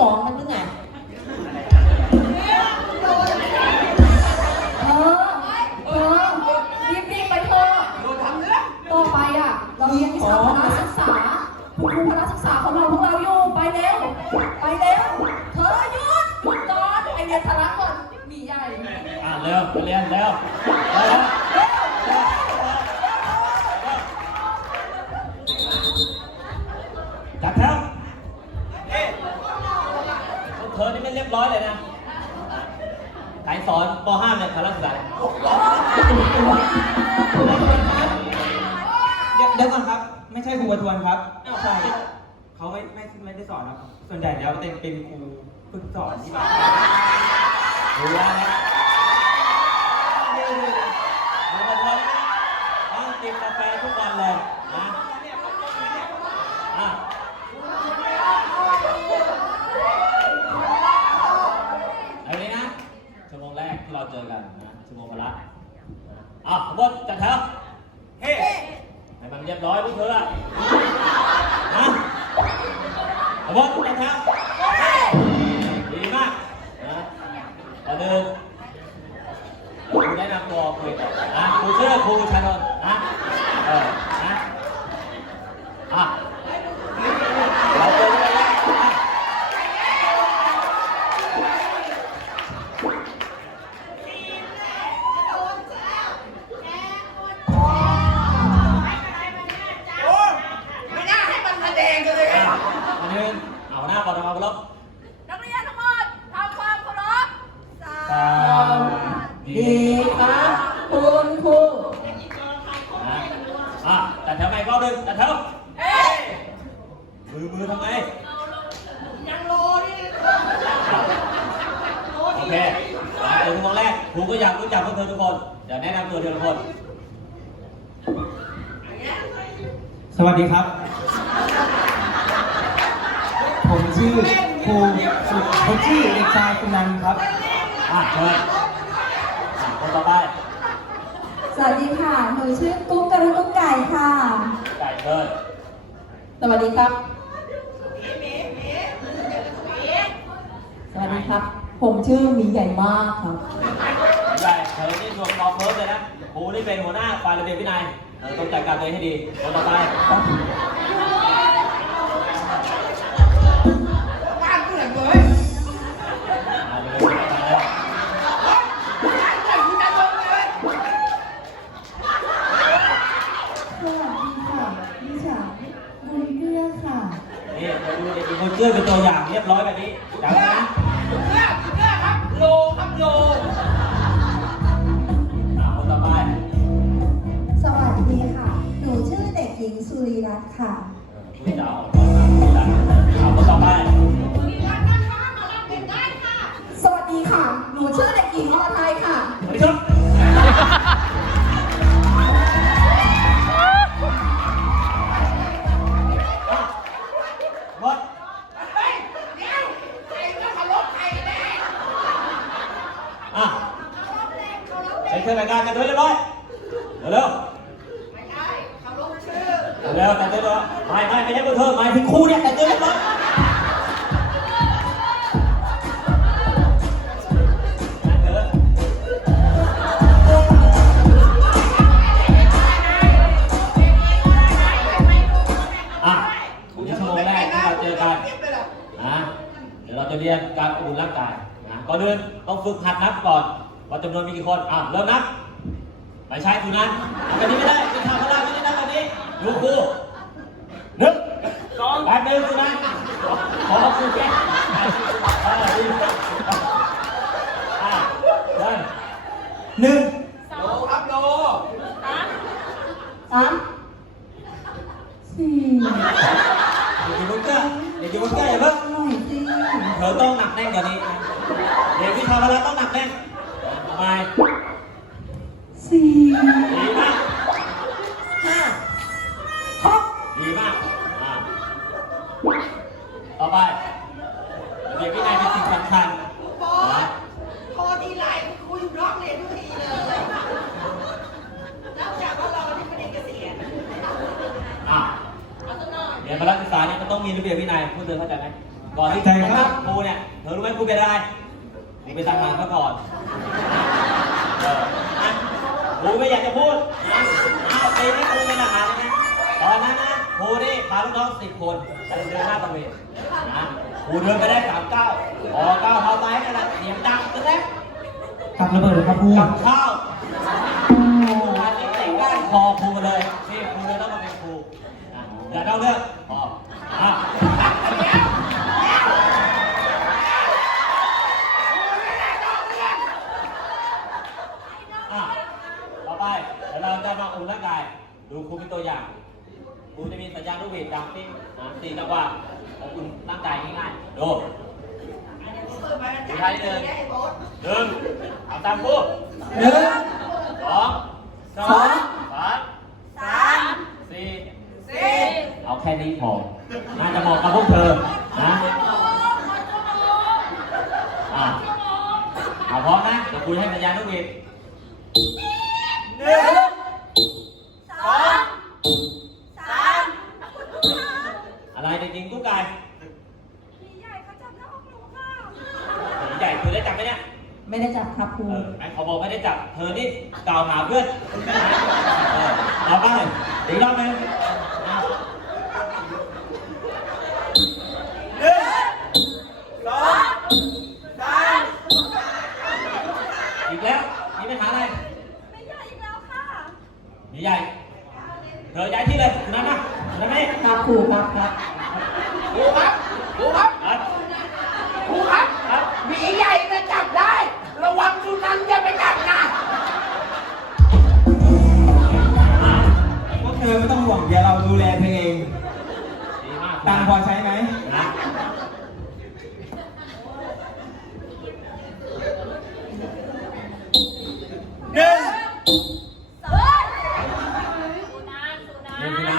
มองมัน เป็นครูฝึกสอนที่บบรู้แล้วนะรู้มาทนะต้องกินกาแฟทุกวันเลยนะอะเอานี้นะชั่วโมงแรกที่เราเจอกันนะชั่วโมงละอะขบวนจัดแถวเฮ้ให้มันเรียบร้อยพวกเธอ ค อะจัดแถวใหม่อีกรอบหนึ่งจัดแถวเอ้ยมือมือทำไงยังโลนี่โอเคอะเจอทุกคนแรกครูก็อยากรู้จักพวกเธอทุกคนเดี๋ยวแนะนำตัวทีละคน สวัสดีครับ ผมชื่อครูสุผมชื่อเด็กชายสุนันท์ครับ อะเชิญอะคนต่อไป สวัสดีค่ะ หนูชื่อกุ๊กกระทุกไก่ค่ะ ไก่เชิญสวัสดีครับ สวัสดีครับ ผมชื่อหมีใหญ่มากครับใหญ่เธอนี่รวมกองเพิร์ฟเลยนะครูนี่เป็นหัวหน้าฝ่ายระเบียบวินัยเธอต้องจัดการตัวเองให้ดีคนต่อไป เด็กคนเกื้อเป็นตัวอย่างเรียบร้อยแบบนี้จำไว้นะเพื่อนเพื่อนครับโลครับโลอะคนต่อไปสวัสดีค่ะ หนูชื่อเด็กหญิงสุริรัตน์ค่ะคุณจะเอาออก กันด้วเรียบร้อยเร็วไม่ใช่เคารพชื่อๆเร็วแต่งตัวเรียบร้อยไม่ไม่ไม่ใช่เพวกเธอหมายถึงครูเนี่ยแต่งตัวเรียบร้อยเถอะอะนี่ชั่วโมงแรกที่เราเจอกันเก็บไปเลยนะเดี๋ยวเราจะเรียนการอบอุ่นร่างกายนะก่อนอื่นต้องฝึกหัดนับก่อนว่าจำนวนมีกี่คนอะเริ่มนับ ไม่ใช่คุณนั้นอันนี้ไม่ได้เป็นทางพลังไม่ได้นับแบบนี้ดูครูหนึ่งสองแปดหนึ่งคุณนั้นขอครูแก้อ่าดีอะเดินหนึ่งโลครับโลสามสี่เด็กอยู่บนเก้าเด็กอยู่บนเก้าอย่าเพิ่งหน่อยสิเธอต้องหนักแน่นกว่านี้นะเด็กที่ทำพลังต้องหนักแน่น เอาสักหน่อยเรียนพละศึกษาเนี่ยมันต้องมีระเบียบวินัยพูดเธอเข้าใจไหมคก่อนที่ใช่จะครัรับบครูเนี่ยเธอรู้ไหมครูเป็นอะไรครูเป็นทหารมาก่อนเออนะครูไม่อยากจะพูดนะอ้าวปีนี้ครูเป็นทหารเลยนะตอนนั้นนะครูนี่พาลูกน้องสิบคนไปเดินหน้าตะเวนนะครูเดินไปได้สามเก้าพอเก้าเท้าไม้นั่นแหละเสียงดังตึ้งแล้วกับระเบิดเลยครับครูกับข้าวอันนี้เตะก้านคอครูเลยนี่ครูเลยต้องมาเป็นครูอะอย่าเล่าเรื่องพออะอะต่อไปเดี๋ยวเราจะมาอุ่นร่างกาย ดูครูเป็นตัวอย่าง ครูจะมีสัญญาณลูกหวีดดังปิ้งนะสี่จังหวะแล้วอุ่นร่างกายง่ายๆดูสุดท้ายหนึ่งหนึ่งทำตามครูหนึ่งสองสองสามสามสี่สี่เอาแค่นี้พอน่าจะเหมาะกับพวกเธอนะอะเอาพร้อมนะเดี๋ยวคุณให้สัญญาณทุกทีหนึ่งสองสาม อะไรเด็กหญิงกุ๊กไก่ผีใหญ่เขาจับหน้าอกหนูค่ะผีใหญ่คุณได้จับไหมเนี่ย ไม่ได้จับครับครูเออไอ้เขาบอกไม่ได้จับ เธอนี่กล่าวหาเพื่อน เออเอาไปอีกรอบหนึ พอใช้ไหมนะหนึ่งเฮ้ยสุนัขสุนัเรียนขพี่นะ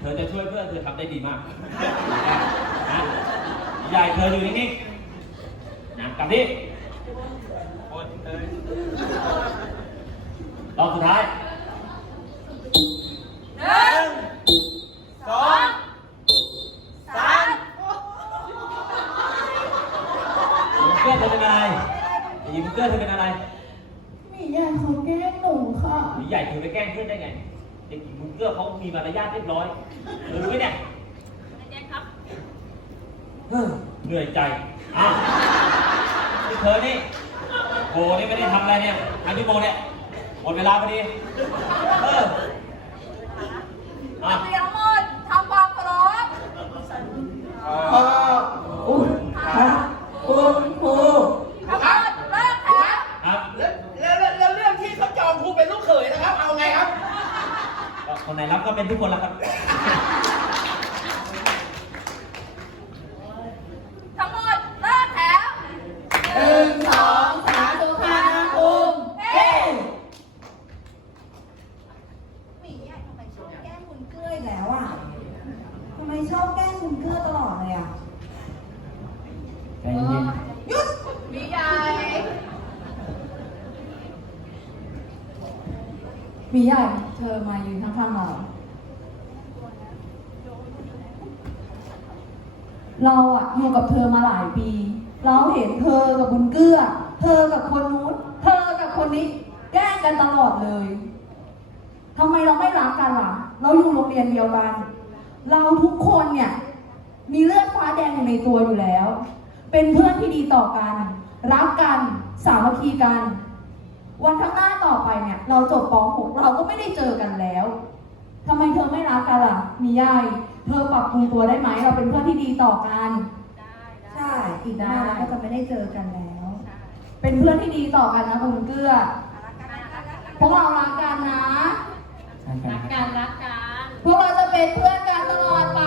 เธอจะช่วยเพื่อนเธอทำได้ดีมากนะใหญ่เธออยู่นิ่งๆนะกลับที่รอบสุดท้าย หนึ่งสองสาม หญิงเกื้อเธอเป็นอะไร หญิงเกื้อเธอเป็นอะไรมีใหญ่เขาแกล้งหนูค่ะหญิงใหญ่เธอไปแกล้งเพื่อนได้ไง เด็กหญิงมุงเกื้อเขามีมารยาทเรียบร้อยเธอรู้ไหมเนี่ยเจ๊ครับเฮ้อเหนื่อยใจอ้าวนี่เธอนี่โหนี่ไม่ได้ทำอะไรเนี่ยทำชั่วโมงเนี่ยหมดเวลาพอดี เอออะ นักเรียนทั้งหมดทำความเคารพ ขอบคุณครับคุณครู ทั้งหมดเลิกแถว ครับ แล้วแล้วแล้วเรื่องที่เขาจองครูเป็นลูกเขยนะครับ เอาไงครับ ก็คนไหนรับก็เป็นทุกคนละครับ ทั้งหมดเลิกแถว หนึ่งสองสามสุภาพภูมิเฮ้ หมีใหญ่ทำไมชอบแกล้งคุณเกื้ออีกแล้วอะทำไมชอบแกล้งคุณเกื้อตลอดเลยอะ ใจเย็น หยุด มีใหญ่ มีใหญ่เธอมายืนข้างๆเรา เราอะอยู่กับเธอมาหลายปี เราเห็นเธอกับบุญเกื้อ เธอกับคนนู้น เธอกับคนนี้ แกล้งกันตลอดเลยทำไมเราไม่รักกันล่ะ เราอยู่โรงเรียนเดียวกัน เราทุกคนเนี่ย มีเลือดฟ้าแดงอยู่ในตัวอยู่แล้ว เป็นเพื่อนที่ดีต่อกัน รักกัน สามัคคีกัน วันข้างหน้าต่อไปเนี่ย เราจบป .6 เราก็ไม่ได้เจอกันแล้ว ทำไมเธอไม่รักกันล่ะ มียายเธอปรับปรุงตัวได้ไหม เราเป็นเพื่อนที่ดีต่อกันใช่ อีกนานเราก็จะไม่ได้เจอกันแล้วเป็นเพื่อนที่ดีต่อกันนะคุณเกื้อพวกเรารักกันนะใช่ครับการรักกัน พวกเราจะเป็นเพื่อนกันตลอดไป